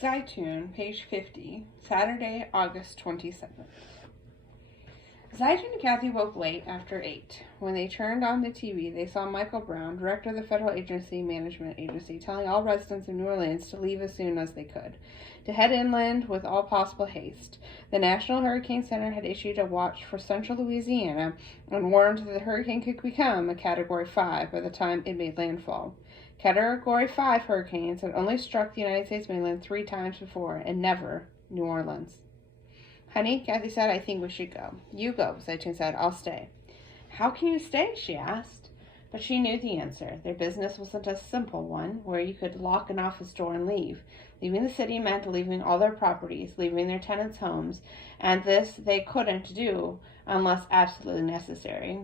Zeitoun, page 50, Saturday, August 27th. Zeitoun and Kathy woke late after 8. When they turned on the TV, they saw Michael Brown, director of the Federal Management Agency, telling all residents of New Orleans to leave as soon as they could, to head inland with all possible haste. The National Hurricane Center had issued a watch for central Louisiana and warned that the hurricane could become a Category 5 by the time it made landfall. Category 5 hurricanes had only struck the United States mainland 3 times before, and never New Orleans. "Honey," Kathy said, "I think we should go." "You go," Zeitoun said. "I'll stay." "How can you stay?" she asked. But she knew the answer. Their business wasn't a simple one, where you could lock an office door and leave. Leaving the city meant leaving all their properties, leaving their tenants' homes, and this they couldn't do unless absolutely necessary.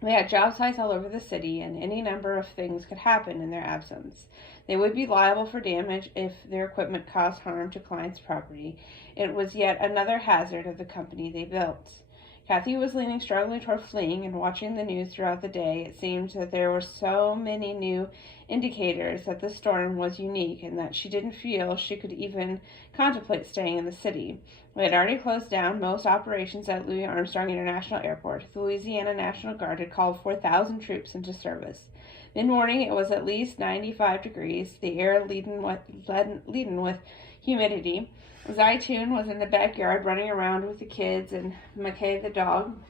They had job sites all over the city, and any number of things could happen in their absence. They would be liable for damage if their equipment caused harm to clients' property. It was yet another hazard of the company they built. Kathy was leaning strongly toward fleeing, and watching the news throughout the day, it seemed that there were so many new indicators that this storm was unique, and that she didn't feel she could even contemplate staying in the city. They had already closed down most operations at Louis Armstrong International Airport. The Louisiana National Guard had called 4,000 troops into service. Mid-morning, it was at least 95 degrees, the air laden with humidity. Zeitoun was in the backyard running around with the kids and McKay the dog.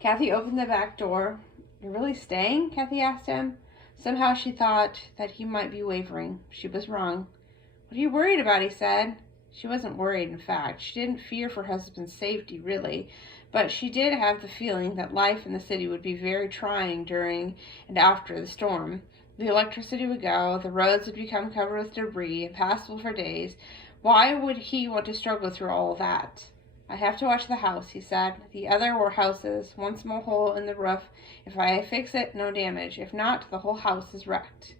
Kathy opened the back door. "You're really staying?" Kathy asked him. Somehow she thought that he might be wavering. She was wrong. "What are you worried about?" he said. She wasn't worried, in fact. She didn't fear for her husband's safety, really, but she did have the feeling that life in the city would be very trying during and after the storm. The electricity would go, the roads would become covered with debris, impassable for days. Why would he want to struggle through all that? "I have to watch the house," he said. "The other were houses, one small hole in the roof. If I fix it, no damage. If not, the whole house is wrecked."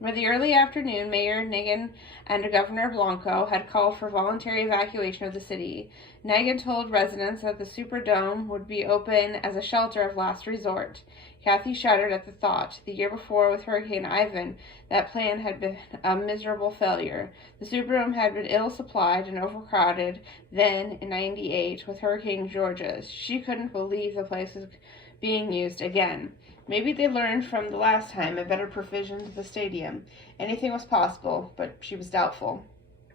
By the early afternoon, Mayor Nagin and Governor Blanco had called for voluntary evacuation of the city. Nagin told residents that the Superdome would be open as a shelter of last resort. Kathy shuddered at the thought. The year before, with Hurricane Ivan, that plan had been a miserable failure. The Superdome had been ill-supplied and overcrowded. Then, in '98, with Hurricane Georges, she couldn't believe the place was being used again. Maybe they learned from the last time a better provision to the stadium. Anything was possible, but she was doubtful.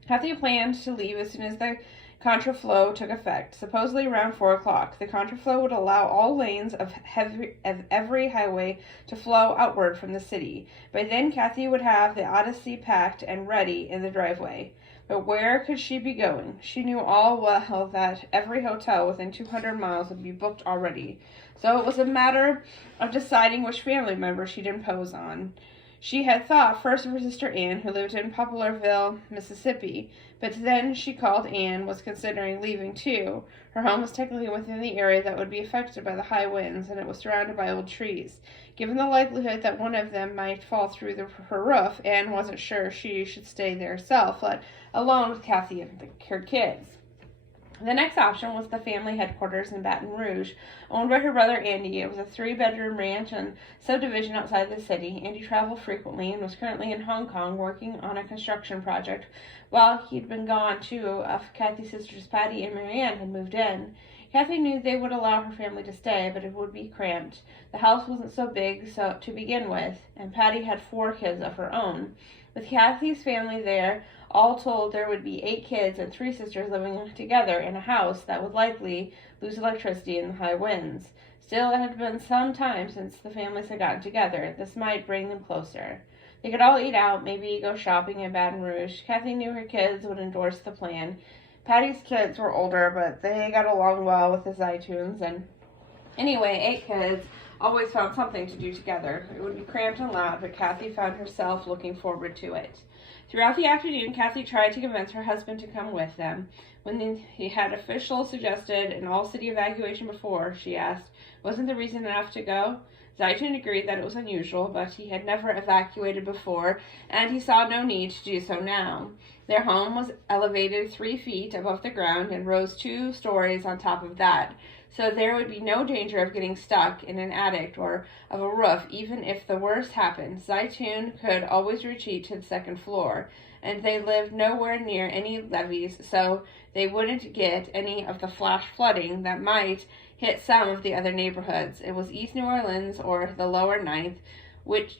Kathy planned to leave as soon as the contraflow took effect, supposedly around 4 o'clock. The contraflow would allow all lanes of every highway to flow outward from the city. By then, Kathy would have the Odyssey packed and ready in the driveway. But where could she be going? She knew all well that every hotel within 200 miles would be booked already. So it was a matter of deciding which family member she'd impose on. She had thought first of her sister Anne, who lived in Poplarville, Mississippi, but then she called Anne was considering leaving too. Her home was technically within the area that would be affected by the high winds, and it was surrounded by old trees. Given the likelihood that one of them might fall through her roof, Anne wasn't sure she should stay there herself, let alone with Kathy and her kids. The next option was the family headquarters in Baton Rouge, owned by her brother Andy. It was a 3-bedroom ranch and subdivision outside the city. Andy traveled frequently and was currently in Hong Kong working on a construction project. While he'd been gone, two of Kathy's sisters, Patty and Marianne, had moved in. Kathy knew they would allow her family to stay, but it would be cramped. The house wasn't so big to begin with, and Patty had 4 kids of her own. With Kathy's family there, all told, there would be 8 kids and 3 sisters living together in a house that would likely lose electricity in the high winds. Still, it had been some time since the families had gotten together. This might bring them closer. They could all eat out, maybe go shopping in Baton Rouge. Kathy knew her kids would endorse the plan. Patty's kids were older, but they got along well with the Zeitouns, and anyway, 8 kids always found something to do together. It would be cramped and loud, but Kathy found herself looking forward to it. Throughout the afternoon, Kathy tried to convince her husband to come with them. When he had officially suggested an all-city evacuation before, she asked, wasn't the reason enough to go? Zeitoun agreed that it was unusual, but he had never evacuated before, and he saw no need to do so now. Their home was elevated 3 feet above the ground and rose 2 stories on top of that. so there would be no danger of getting stuck in an attic or of a roof. Even if the worst happened, Zeitoun could always retreat to the second floor, and they lived nowhere near any levees, so they wouldn't get any of the flash flooding that might hit some of the other neighborhoods. It was East New Orleans, or the Lower Ninth, which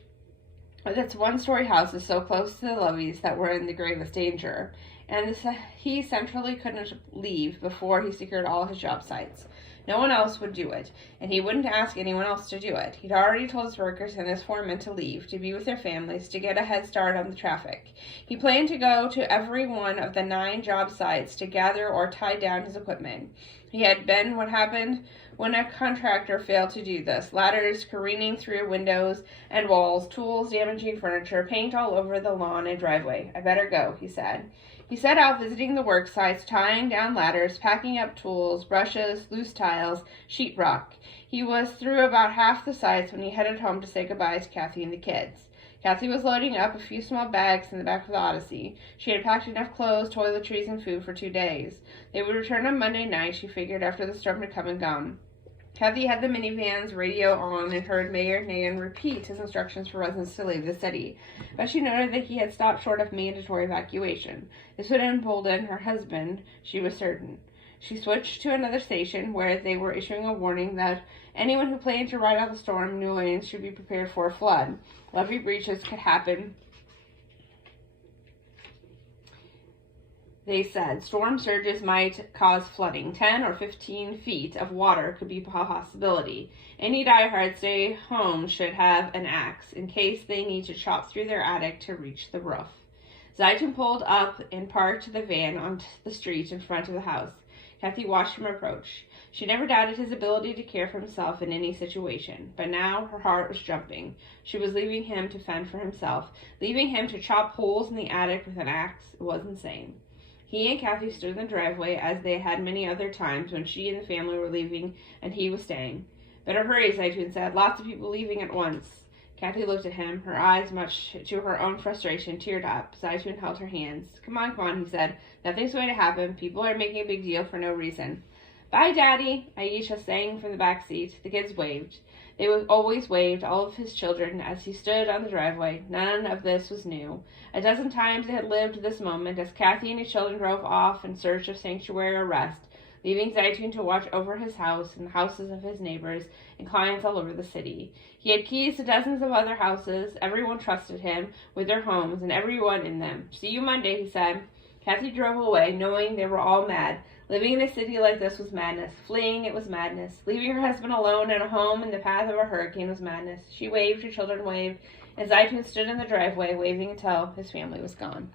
with its one-story houses so close to the levees that were in the gravest danger, and he centrally couldn't leave before he secured all his job sites. No one else would do it, and he wouldn't ask anyone else to do it. He'd already told his workers and his foremen to leave, to be with their families, to get a head start on the traffic. He planned to go to every one of the 9 job sites to gather or tie down his equipment. He had been what happened when a contractor failed to do this: ladders careening through windows and walls, tools damaging furniture, paint all over the lawn and driveway. "I better go," he said. He set out visiting the work sites, tying down ladders, packing up tools, brushes, loose tiles, sheetrock. He was through about half the sites when he headed home to say goodbye to Kathy and the kids. Kathy was loading up a few small bags in the back of the Odyssey. She had packed enough clothes, toiletries, and food for 2 days. They would return on Monday night, she figured, after the storm had come and gone. Kathy had the minivan's radio on and heard Mayor Nahan repeat his instructions for residents to leave the city, but she noted that he had stopped short of mandatory evacuation. This would embolden her husband, she was certain. She switched to another station where they were issuing a warning that anyone who planned to ride out the storm in New Orleans should be prepared for a flood. Levee breaches could happen, they said. Storm surges might cause flooding. 10 or 15 feet of water could be a possibility. Any diehards stay home should have an axe in case they need to chop through their attic to reach the roof. Zeitoun pulled up and parked the van on the street in front of the house. Kathy watched him approach. She never doubted his ability to care for himself in any situation, but now her heart was jumping. She was leaving him to fend for himself, leaving him to chop holes in the attic with an axe. It was insane. He and Kathy stood in the driveway, as they had many other times when she and the family were leaving and he was staying. "Better hurry," Zeitoun said. "Lots of people leaving at once." Kathy looked at him, her eyes, much to her own frustration, teared up. Zeitoun held her hands. Come on, he said. "Nothing's going to happen. People are making a big deal for no reason." "Bye, Daddy," Aisha sang from the back seat. The kids waved. They always waved, all of his children, as he stood on the driveway. None of this was new. A dozen times they had lived this moment, as Kathy and his children drove off in search of sanctuary or rest, leaving Zeitoun to watch over his house and the houses of his neighbors and clients all over the city. He had keys to dozens of other houses. Everyone trusted him with their homes and everyone in them. "See you Monday," he said. Kathy drove away, knowing they were all mad. Living in a city like this was madness. Fleeing, it was madness. Leaving her husband alone in a home in the path of a hurricane was madness. She waved, her children waved, and Zeitoun stood in the driveway, waving until his family was gone.